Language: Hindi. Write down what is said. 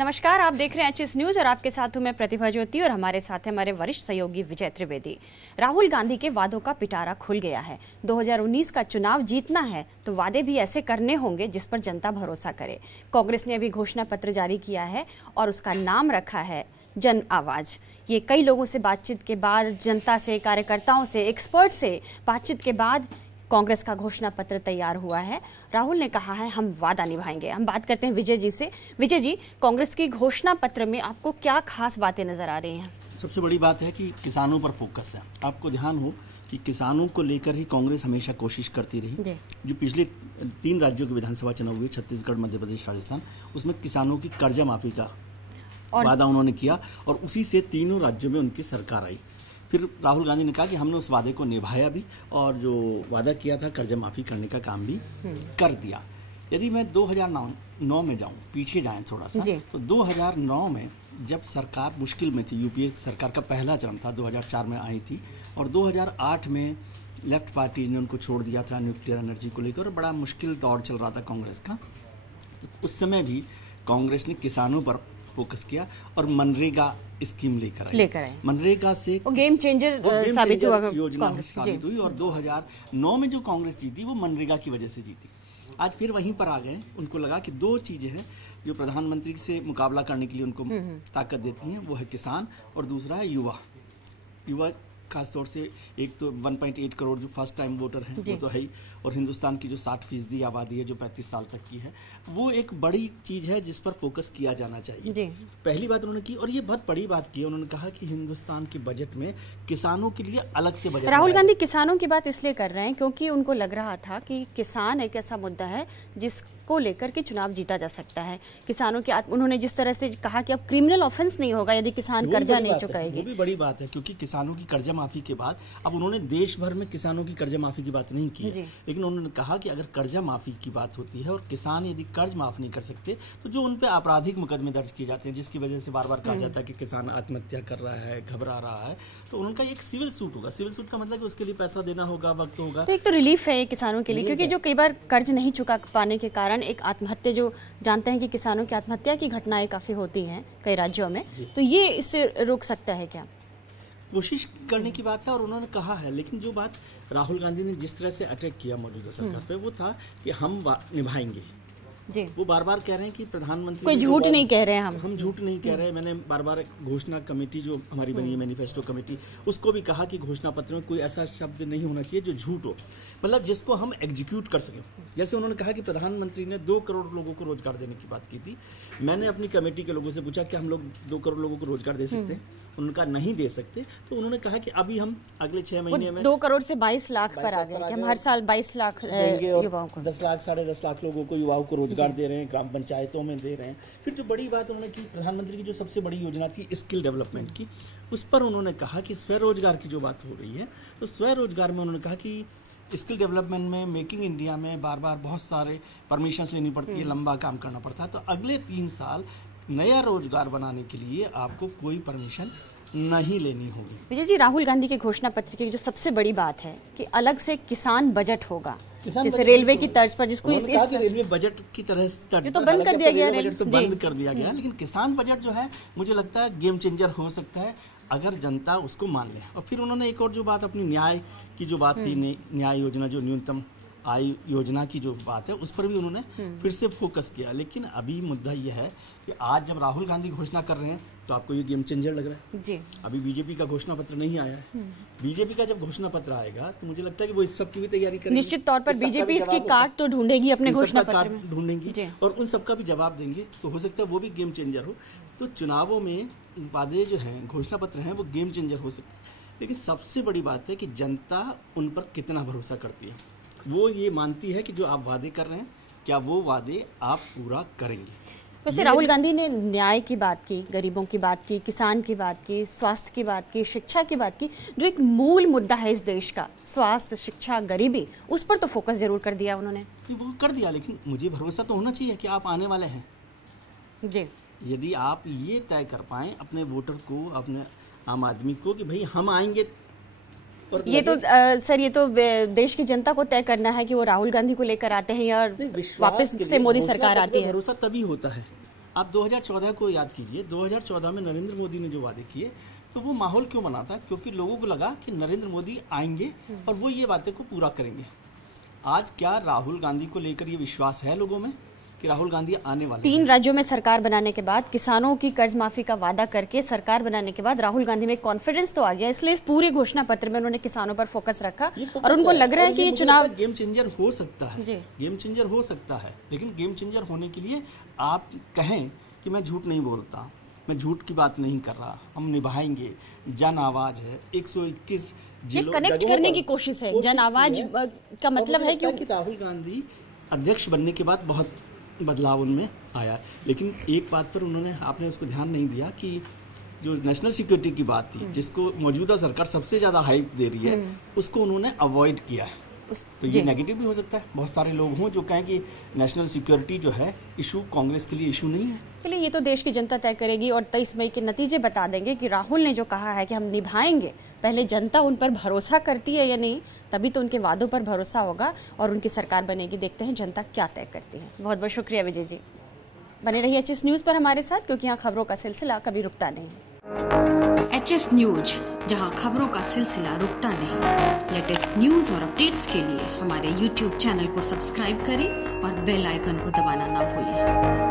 नमस्कार, आप देख रहे हैं एचएस न्यूज और आपके साथ हूं मैं प्रतिभा ज्योति और हमारे साथ है हमारे वरिष्ठ सहयोगी विजय त्रिवेदी। राहुल गांधी के वादों का पिटारा खुल गया है। 2019 का चुनाव जीतना है तो वादे भी ऐसे करने होंगे जिस पर जनता भरोसा करे। कांग्रेस ने अभी घोषणा पत्र जारी किया है और उसका नाम रखा है जन आवाज। ये कई लोगों से बातचीत के बाद, जनता से, कार्यकर्ताओं से, एक्सपर्ट से बातचीत के बाद कांग्रेस का घोषणा पत्र तैयार हुआ है। राहुल ने कहा है हम वादा निभाएंगे। हम बात करते हैं विजय जी से। विजय जी, कांग्रेस की घोषणा पत्र में आपको क्या खास बातें नजर आ रही हैं? सबसे बड़ी बात है कि किसानों पर फोकस है। आपको ध्यान हो कि किसानों को लेकर ही कांग्रेस हमेशा कोशिश करती रही। जो पिछले 3 राज्यों के विधानसभा चुनाव हुए, छत्तीसगढ़, मध्य प्रदेश, राजस्थान, उसमें किसानों की कर्जा माफी का वादा उन्होंने किया और उसी से तीनों राज्यों में उनकी सरकार आई। फिर राहुल गांधी ने कहा कि हमने उस वादे को निभाया भी और जो वादा किया था कर्जा माफ़ी करने का काम भी कर दिया। यदि मैं 2009 में जाऊं, पीछे जाएं थोड़ा सा, तो 2009 में जब सरकार मुश्किल में थी, यूपीए सरकार का पहला चरण था, 2004 में आई थी और 2008 में लेफ्ट पार्टी ने उनको छोड़ दिया था न्यूक्लियर एनर्जी को लेकर और बड़ा मुश्किल दौर चल रहा था कांग्रेस का। तो उस समय भी कांग्रेस ने किसानों पर फोकस किया और मनरेगा स्कीम लेकर आई। मनरेगा से गेम चेंजर साबित हुआ, योजना साबित हुई और 2009 में जो कांग्रेस जीती वो मनरेगा की वजह से जीती। आज फिर वहीं पर आ गए। उनको लगा कि 2 चीजें हैं जो प्रधानमंत्री से मुकाबला करने के लिए उनको ताकत देती हैं, वो है किसान और दूसरा है युवा खासतौर से। एक तो 1.8 करोड़ जो फर्स्ट टाइम वोटर हैं वो तो है ही, और हिंदुस्तान की जो 60% आबादी है जो 35 साल तक की है, वो एक बड़ी चीज है जिस पर फोकस किया जाना चाहिए। पहली बात उन्होंने की और ये बहुत बड़ी बात की, उन्होंने कहा कि हिंदुस्तान के बजट में किसानों के लिए अलग से बजट। राहुल गांधी किसानों की बात इसलिए कर रहे हैं क्योंकि उनको लग रहा था कि किसान एक ऐसा मुद्दा है जिसको लेकर के चुनाव जीता जा सकता है। किसानों के उन्होंने जिस तरह से कहा कि अब क्रिमिनल ऑफेंस नहीं होगा यदि किसान कर्जा नहीं चुकाएंगे। वो भी बड़ी बात है क्योंकि किसानों की कर्जा माफी के बाद अब उन्होंने देश भर में किसानों की कर्जा माफी की बात नहीं की है, लेकिन उन्होंने कहा कि अगर कर्जा माफी की बात होती है और किसान यदि कर्ज माफ नहीं कर सकते तो जो उन पे आपराधिक मुकदमे दर्ज किए जाते हैं जिसकी वजह से बार बार कहा जाता है कि किसान आत्महत्या कर रहा है, घबरा रहा है, तो उनका एक सिविल सूट होगा। सिविल सूट का मतलब कि उसके लिए पैसा देना होगा, वक्त होगा। तो एक तो रिलीफ है ये किसानों के लिए, क्योंकि जो कई बार कर्ज नहीं चुका पाने के कारण एक आत्महत्या, जो जानते हैं कि किसानों की आत्महत्या की घटनाएं काफी होती हैं कई राज्यों में, तो ये इससे रोक सकता है क्या? कोशिश करने की बात है और उन्होंने कहा है, लेकिन जो बात राहुल गांधी ने जिस तरह से अटैक किया मौजूदा सरकार पे वो था कि हम निभाएंगे जी। वो बार बार कह रहे हैं कि प्रधानमंत्री कोई झूठ नहीं कह रहे हैं, हम झूठ नहीं कह रहे। मैंने बार बार घोषणा कमेटी जो हमारी बनी है, मैनिफेस्टो कमेटी, उसको भी कहा कि घोषणा पत्र में कोई ऐसा शब्द नहीं होना चाहिए जो झूठ हो, मतलब जिसको हम एग्जीक्यूट कर सकें। जैसे उन्होंने कहा कि प्रधानमंत्री ने 2 करोड़ लोगों को रोजगार देने की बात की थी। मैंने अपनी कमेटी के लोगों से पूछा कि हम लोग 2 करोड़ लोगों को रोजगार दे सकते हैं? उनका नहीं दे सकते। तो उन्होंने कहा कि अभी हम अगले 6 महीने में 2 करोड़ से 22 लाख पर आ गए कि हम हर साल 22 लाख युवाओं को, 10 लाख, 10.5 लाख लोगों को, युवाओं को रोजगार दे रहे हैं, ग्राम पंचायतों में दे रहे हैं। फिर जो बड़ी बात उन्होंने की, प्रधानमंत्री की जो सबसे बड़ी योजना थी स्किल डेवलपमेंट की, उस पर उन्होंने कहा कि स्वरोजगार की जो बात हो रही है, तो स्वरोजगार में उन्होंने कहा कि स्किल डेवलपमेंट में, मेकिंग इंडिया में बार बार बहुत सारे परमिशन लेनी पड़ती है, लंबा काम करना पड़ता है। तो अगले 3 साल नया रोजगार बनाने के लिए आपको कोई परमिशन नहीं लेनी होगी। विजय जी, राहुल गांधी के घोषणा पत्र की जो सबसे बड़ी बात है कि अलग से किसान बजट होगा, जैसे रेलवे की तर्ज पर, जिसको इस रेलवे बजट की तरह तो बंद कर दिया गया, बजट तो बंद कर दिया गया, लेकिन किसान बजट जो है मुझे लगता है गेम चेंजर हो सकता है अगर जनता उसको मान ले। और फिर उन्होंने एक और जो बात अपनी न्याय की जो बात थी, न्याय योजना, जो न्यूनतम आय योजना की जो बात है, उस पर भी उन्होंने फिर से फोकस किया। लेकिन अभी मुद्दा यह है कि आज जब राहुल गांधी घोषणा कर रहे हैं तो आपको ये गेम चेंजर लग रहा है जी। अभी बीजेपी का घोषणा पत्र नहीं आया है। बीजेपी का जब घोषणा पत्र आएगा तो मुझे लगता है कि वो इस सब की भी तैयारी करेगी। निश्चित तौर पर बीजेपी इसकी काट तो ढूंढेगी, अपने घोषणा पत्र में ढूंढेंगी और उन सबका भी जवाब देंगे, तो हो सकता है वो भी गेम चेंजर हो। तो चुनावों में वादे जो हैं, घोषणा पत्र हैं, वो गेम चेंजर हो सकते हैं। लेकिन सबसे बड़ी बात है कि जनता उन पर कितना भरोसा करती है। वो ये मानती है कि जो आप वादे कर रहे हैं, क्या वो वादे आप पूरा करेंगे। वैसे राहुल गांधी ने न्याय की बात की, गरीबों की बात की, किसान की बात की, स्वास्थ्य की बात की, शिक्षा की बात की, जो एक मूल मुद्दा है इस देश का, स्वास्थ्य, शिक्षा, गरीबी, उस पर तो फोकस जरूर कर दिया उन्होंने। वो कर दिया, लेकिन मुझे भरोसा तो होना चाहिए कि आप आने वाले हैं जी। यदि आप ये तय कर पाएं अपने वोटर को, अपने आम आदमी को कि भाई हम आएंगे, ये तो सर, ये तो देश की जनता को तय करना है कि वो राहुल गांधी को लेकर आते हैं या वापस से मोदी सरकार आती है। भरोसा तभी होता है आप 2014 को याद कीजिए, 2014 में नरेंद्र मोदी ने जो वादे किए, तो वो माहौल क्यों बना था? क्योंकि लोगों को लगा कि नरेंद्र मोदी आएंगे और वो ये बातें को पूरा करेंगे। आज क्या राहुल गांधी को लेकर ये विश्वास है लोगों में कि राहुल गांधी आने वाले? 3 राज्यों में सरकार बनाने के बाद, किसानों की कर्ज माफी का वादा करके सरकार बनाने के बाद राहुल गांधी में कॉन्फिडेंस तो आ गया, इसलिए इस पूरे घोषणा पत्र में उन्होंने किसानों पर फोकस रखा और उनको लग रहा है कि ये चुनाव गेम चेंजर हो सकता है। गेम चेंजर हो सकता है, लेकिन गेम चेंजर होने के लिए आप कहें कि मैं झूठ नहीं बोलता, मैं झूठ की बात नहीं कर रहा, हम निभाएंगे, जन आवाज है, 121 जिलों कनेक्ट करने की कोशिश है। जन आवाज का मतलब है कि राहुल गांधी अध्यक्ष बनने के बाद बहुत बदलाव उनमें आया, लेकिन एक बात पर उन्होंने, आपने उसको ध्यान नहीं दिया कि जो नेशनल सिक्योरिटी की बात थी, जिसको मौजूदा सरकार सबसे ज़्यादा हाइप दे रही है, उसको उन्होंने अवॉइड किया है। तो ये नेगेटिव भी हो सकता है। बहुत सारे लोग हों जो कहें कि नेशनल सिक्योरिटी जो है इशू कांग्रेस के लिए इशू नहीं है। चलिए, ये तो देश की जनता तय करेगी और 23 मई के नतीजे बता देंगे कि राहुल ने जो कहा है कि हम निभाएंगे, पहले जनता उन पर भरोसा करती है या नहीं, तभी तो उनके वादों पर भरोसा होगा और उनकी सरकार बनेगी। देखते हैं जनता क्या तय करती है। बहुत बहुत शुक्रिया विजय जी। बने रहिए HS न्यूज़ पर हमारे साथ, क्योंकि यहाँ खबरों का सिलसिला कभी रुकता नहीं है। HS न्यूज़, जहाँ खबरों का सिलसिला रुकता नहीं। लेटेस्ट न्यूज़ और अपडेट्स के लिए हमारे YouTube चैनल को सब्सक्राइब करें और बेल आइकन को दबाना ना भूलें।